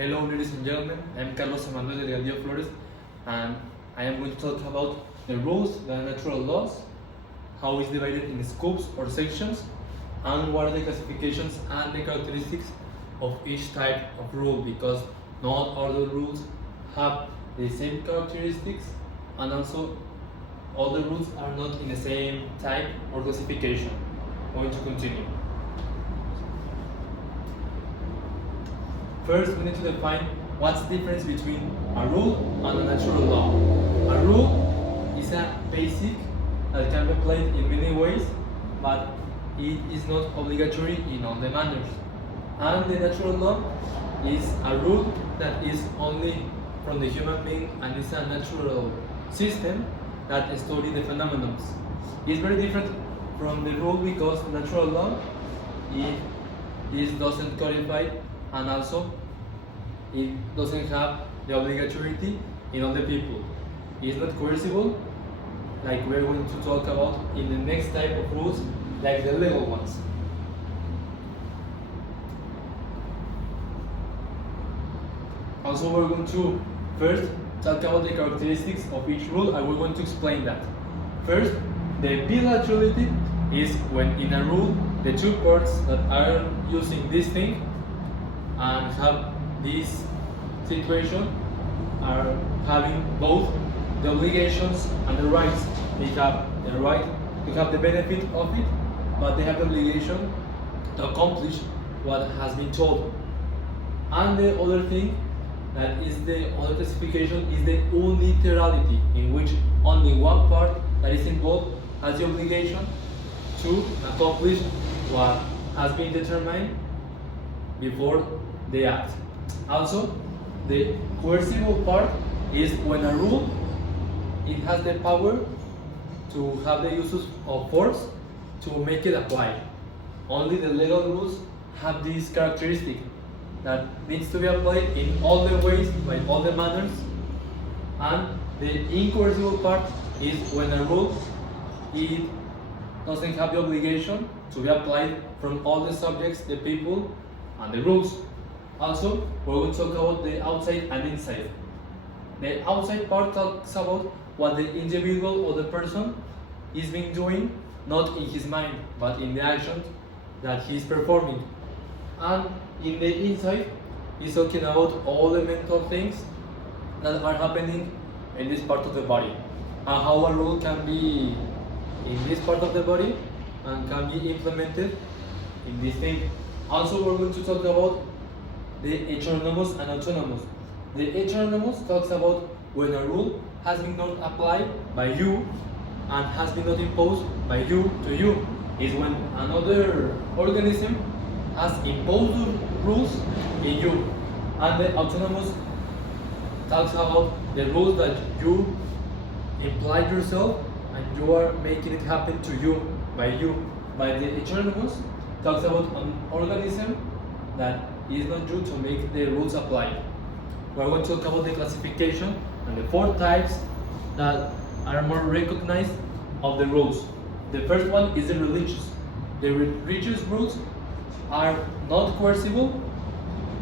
Hello, ladies and gentlemen. I am Carlos Emanuel Delgadillo Flores, and I am going to talk about the rules, the natural laws, how it's divided in scopes or sections, and what are the classifications and the characteristics of each type of rule, because not all the rules have the same characteristics, and also all the rules are not in the same type or classification. I'm going to continue. First, we need to define what's the difference between a rule and a natural law. A rule is a basic that can be applied in many ways, but it is not obligatory in all the manners. And the natural law is a rule that is only from the human being and is a natural system that studies the fundamentals. It's very different from the rule because natural law it doesn't codify, and also it doesn't have the obligatority in all the people. It's not coercible, like we're going to talk about in the next type of rules, like the legal ones. Also, we're going to first talk about the characteristics of each rule, and we're going to explain that. First, the bilaterality is when in a rule the two parts that are using this thing and have this situation are having both the obligations and the rights. They have the right to have the benefit of it, but they have the obligation to accomplish what has been told. And the other thing that is the other classification is the unilaterality, in which only one part that is involved has the obligation to accomplish what has been determined before they act. Also, the coercible part is when a rule it has the power to have the uses of force to make it apply. Only the legal rules have this characteristic that needs to be applied in all the ways, by all the manners. And the incoercible part is when a rule it doesn't have the obligation to be applied from all the subjects, the people, and the rules. Also, we're going to talk about the outside and inside. The outside part talks about what the individual or the person is being doing, not in his mind, but in the actions that he is performing. And in the inside, is talking about all the mental things that are happening in this part of the body, and how a rule can be in this part of the body and can be implemented in this thing. Also, we're going to talk about the heteronomous and autonomous. The heteronomous talks about when a rule has been not applied by you and has been not imposed by you to you. Is when another organism has imposed rules in you. And the autonomous talks about the rules that you implied yourself and you are making it happen to you by you. By the heteronomous talks about an organism that is not due to make the rules apply. We're going to talk about the classification and the four types that are more recognized of the rules. The first one is the religious. The religious rules are not coercible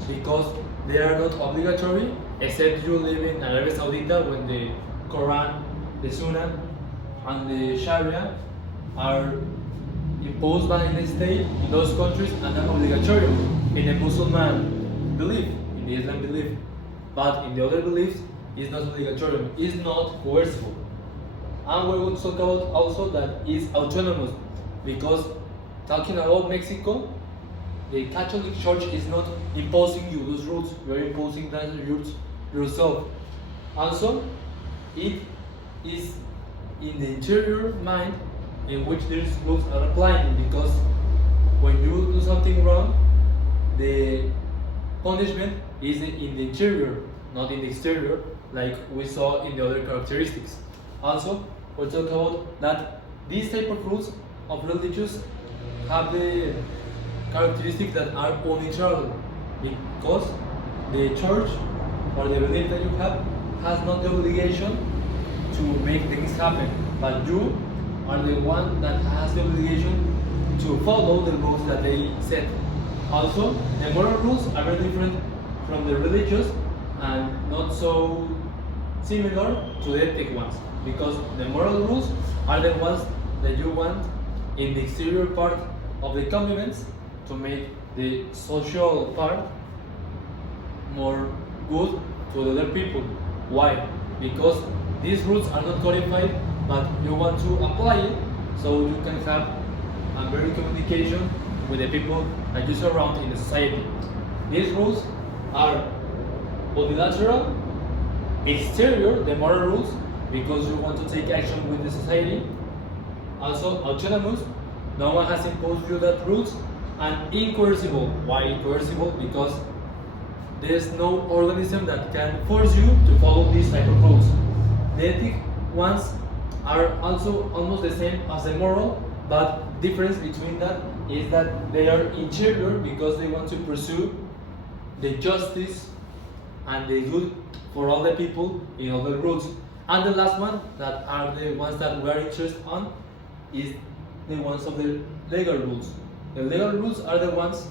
because they are not obligatory, except you live in Arabia Saudita when the Quran, the Sunnah, and the Sharia are imposed by the state in those countries and are obligatory in the Muslim belief, in the Islam belief. But in the other beliefs, it's not obligatory, it's not coercible. And we're going to talk about also that it's autonomous, because talking about Mexico, the Catholic Church is not imposing you those rules, you're imposing that rules yourself. Also, it is in the interior mind in which these rules are applying, because when you do something wrong, the punishment is in the interior, not in the exterior, like we saw in the other characteristics. Also, we'll talk about that these type of rules of religious have the characteristics that are unilateral, because the church or the belief that you have has not the obligation to make things happen, but you are the one that has the obligation to follow the rules that they set. Also, the moral rules are very different from the religious and not so similar to the ethic ones, because the moral rules are the ones that you want in the exterior part of the convivence to make the social part more good to the other people. Why? Because these rules are not codified, but you want to apply it so you can have a better communication with the people that you surround in the society. These rules are unilateral, exterior, the moral rules, because you want to take action with the society. Also autonomous, no one has imposed you that rules, and incoercible. Why incoercible? Because there's no organism that can force you to follow these type of rules. The ethic ones are also almost the same as the moral, but difference between that is that they are interior because they want to pursue the justice and the good for all the people in all the rules. And the last one, that are the ones that we are interested on, is the ones of the legal rules. The legal rules are the ones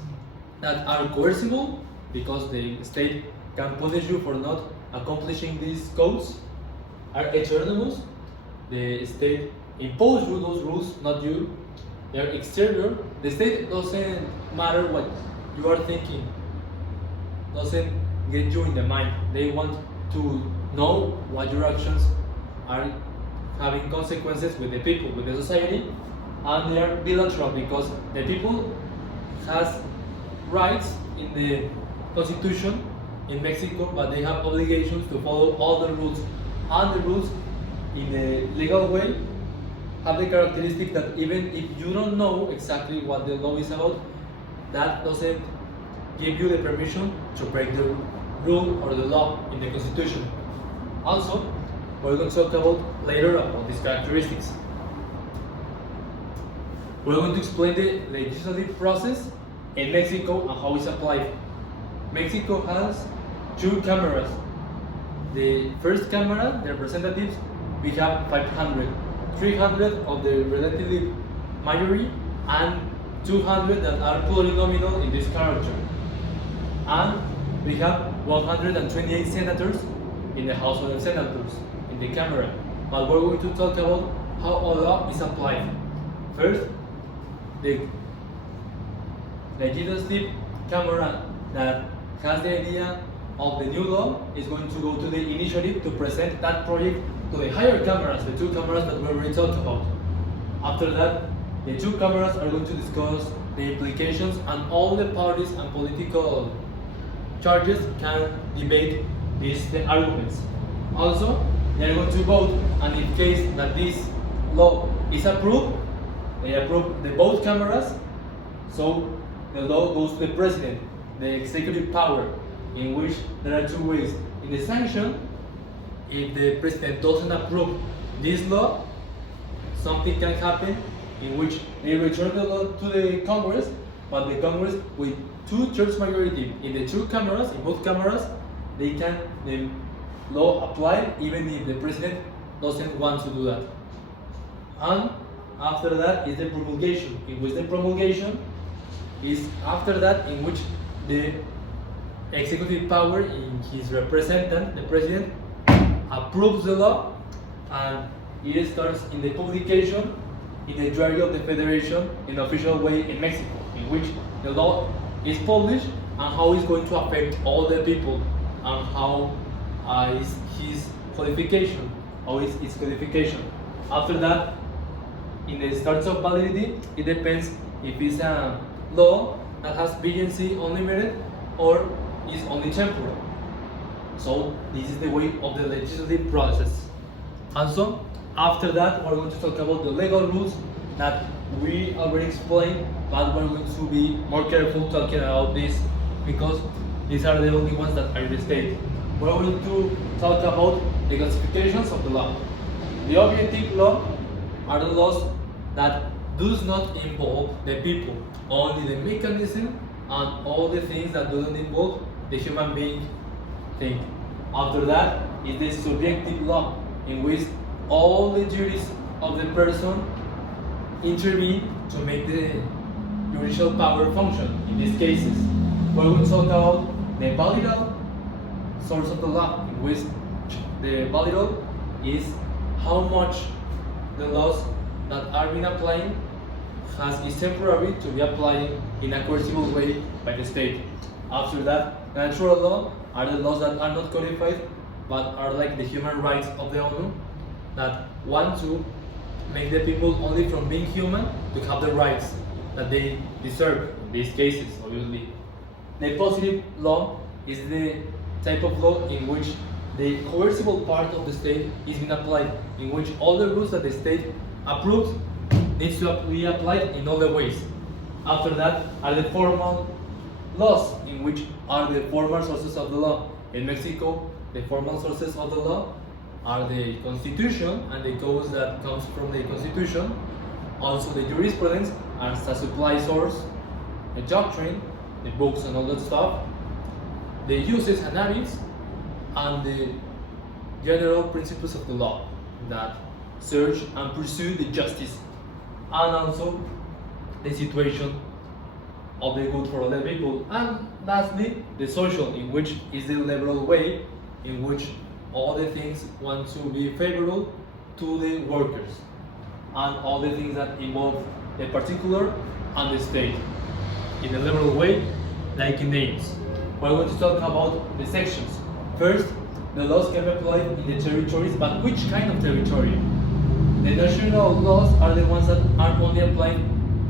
that are coercible because the state can punish you for not accomplishing these codes. Are autonomous, the state imposes you those rules, not you. They are exterior. The state doesn't matter what you are thinking, doesn't get you in the mind. They want to know what your actions are having consequences with the people, with the society. And they are bilateral because the people has rights in the constitution in Mexico, but they have obligations to follow all the rules. And the rules in the legal way have the characteristic that even if you don't know exactly what the law is about, that doesn't give you the permission to break the rule or the law in the constitution. Also, we're going to talk about later about these characteristics. We're going to explain the legislative process in Mexico and how it's applied. Mexico has two cameras. The first camera, the representatives, we have 500. 300 of the relative majority and 200 that are plurinominal in this character. And we have 128 senators in the House of Senators in the camera. But we're going to talk about how a law is applied. First, the legislative camera that has the idea of the new law is going to go to the initiative to present that project to the higher cameras, the two cameras that we already talked about. After that, the two cameras are going to discuss the implications, and all the parties and political charges can debate these arguments. Also, they are going to vote, and in case that this law is approved, they approve the both cameras, so the law goes to the president, the executive power, in which there are two ways. In the sanction, if the president doesn't approve this law, something can happen in which they return the law to the Congress, but the Congress with 2/3 majority in the two cameras, in both cameras, they can the law apply even if the president doesn't want to do that. And after that is the promulgation, in which the promulgation is after that, in which the executive power in his representative, the president, approves the law, and it starts in the publication in the Diary of the Federation in official way in Mexico, in which the law is published and how it's going to affect all the people, and how is his qualification, how is its qualification. After that, in the starts of validity, it depends if it's a law that has vigency unlimited or is only temporal. So this is the way of the legislative process. Also, after that, we're going to talk about the legal rules that we already explained, but we're going to be more careful talking about this because these are the only ones that are in the state. We're going to talk about the classifications of the law. The objective law are the laws that does not involve the people, only the mechanism and all the things that don't involve the human being thing. After that is the subjective law, in which all the duties of the person intervene to make the judicial power function. In these cases, we're going to talk about The valid source of the law, in which the valid is how much the laws that are being applied is temporary to be applied in a coercible way by the state. After that, natural law are the laws that are not codified but are like the human rights of the ONU that want to make the people only from being human to have the rights that they deserve in these cases, obviously. The positive law is the type of law in which the coercible part of the state is being applied, in which all the rules that the state approves needs to be applied in all the ways. After that are the formal laws, in which are the formal sources of the law. In Mexico, the formal sources of the law are the Constitution and the codes that comes from the Constitution. Also the jurisprudence as a supply source, the doctrine, the books and all that stuff, the uses and habits, and the general principles of the law that search and pursue the justice, and also the situation of the good for other people. And lastly, the social, in which is the liberal way in which all the things want to be favorable to the workers and all the things that involve the particular and the state in a liberal way, like in names. We're going to talk about the sections. First, the laws can be applied in the territories, but which kind of territory? The national laws are the ones that are only applied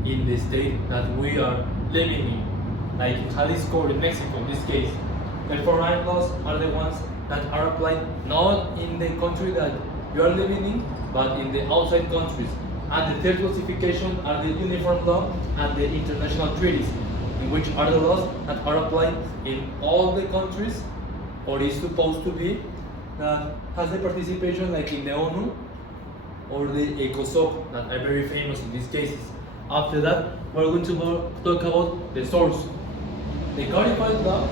in the state that we are living in, like Jalisco in Mexico in this case. The foreign laws are the ones that are applied not in the country that you are living in, but in the outside countries. And the third classification are the uniform law and the international treaties, in which are the laws that are applied in all the countries, or is supposed to be, that has the participation like in the ONU or the ECOSOC that are very famous in these cases. After that, we're going to talk about the source. The codified law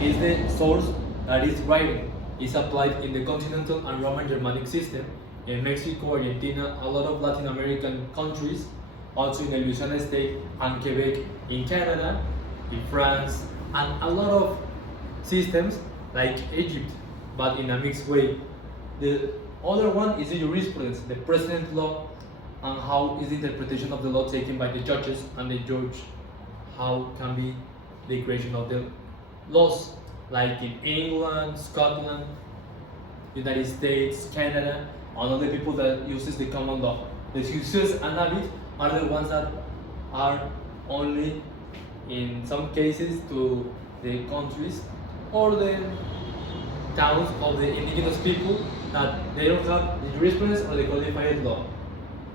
is the source that is writing. It's applied in the continental and Roman Germanic system, in Mexico, Argentina, a lot of Latin American countries, also in the Louisiana state and Quebec in Canada, in France, and a lot of systems like Egypt, but in a mixed way. The other one is the jurisprudence, the precedent law, and how is the interpretation of the law taken by the judges and the judge, how can be the creation of the laws, like in England, Scotland, United States, Canada, and other people that uses the common law. The uses and habits are the ones that are only in some cases to the countries or the towns of the indigenous people that they don't have the jurisprudence or the codified law.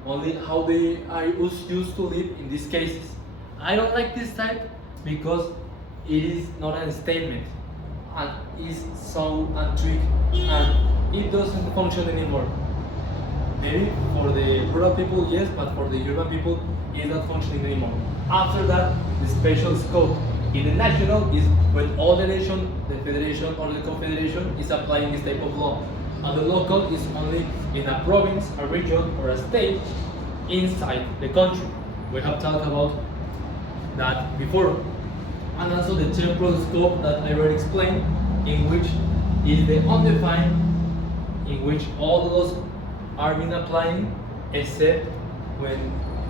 Only how they are used to live in these cases. I don't like this type because it is not a statement and is so untrick and it doesn't function anymore. Maybe for the rural people, yes, but for the urban people, it's not functioning anymore. After that, the special scope in the national is when all the nation, the federation or the confederation is applying this type of law. And the local is only in a province, a region, or a state inside the country. We have talked about that before. And also the temporal scope that I already explained, in which is the undefined, in which all the laws are being applying except when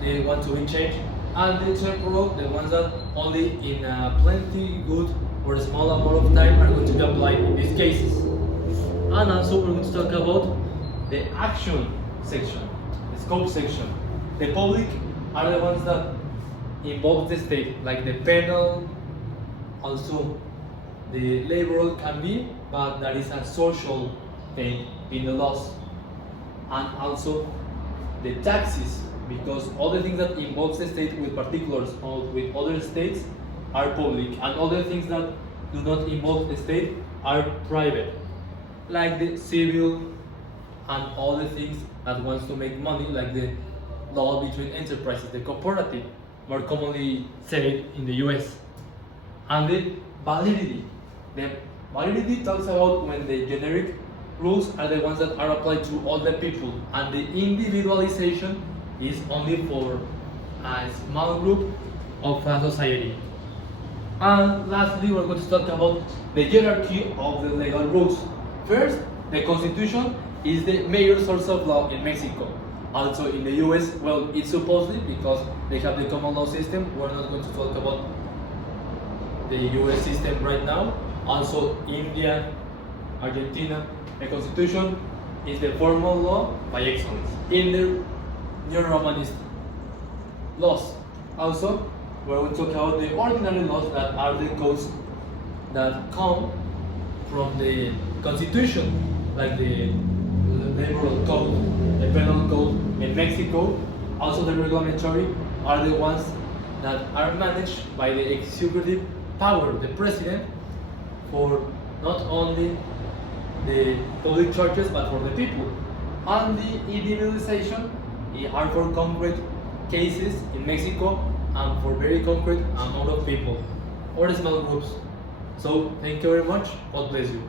they want to be changed, and the temporal, the ones that only in a plenty good or a small amount of time are going to be applied in these cases. And also we're going to talk about the action section, the scope section. The public are the ones that involve the state, like the penal, also the laboral can be, but that is a social thing in the laws. And also the taxes, because all the things that involve the state with particulars or with other states are public, and other things that do not involve the state are private, like the civil and all the things that wants to make money, like the law between enterprises, the cooperative, more commonly said in the US. And the validity. The validity talks about when the generic rules are the ones that are applied to all the people, and the individualization is only for a small group of a society. And lastly, we're going to talk about the hierarchy of the legal rules. First, the Constitution is the major source of law in Mexico. Also in the US, well, it's supposedly because they have the common law system. We're not going to talk about the US system right now. Also, India, Argentina, the Constitution is the formal law by excellence in the Neo-Romanist laws. Also, we're going to talk about the ordinary laws that are the codes that come from the Constitution, like the Labor Code, the Penal Code in Mexico. Also, the regulatory are the ones that are managed by the executive power, the president, for not only the public churches but for the people. And the individualization are for concrete cases in Mexico and for very concrete amount of people or small groups. So thank you very much. God bless you.